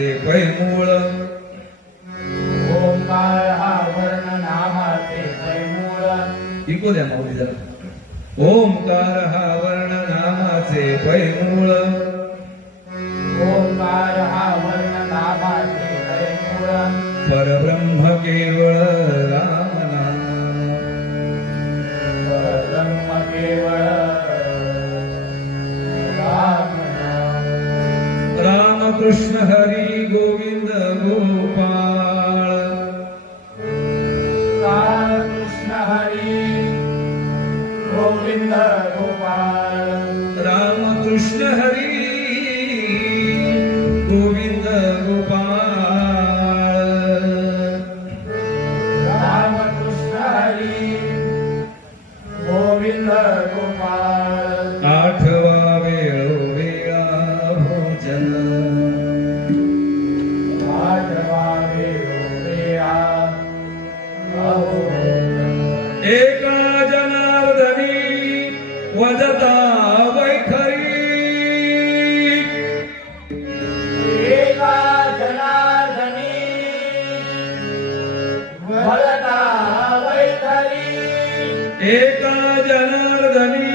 नामाचे पैमूळ ओंकार हा वर्ण नामाचे पैमूळ इको द्या माऊली जरा. ओंकार हा वर्ण नामाचे पैमूळ ओंकार हा वर्ण नामाचे पैमूळ परब्रह्म केवळ राम नाम. परब्रह्म केवळ रामकृष्ण हरी गोविंद गोपाळ एका जनार्दनी वैखरी। एका जनार्दनी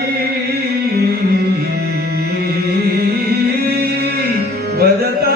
वदता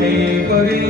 Hare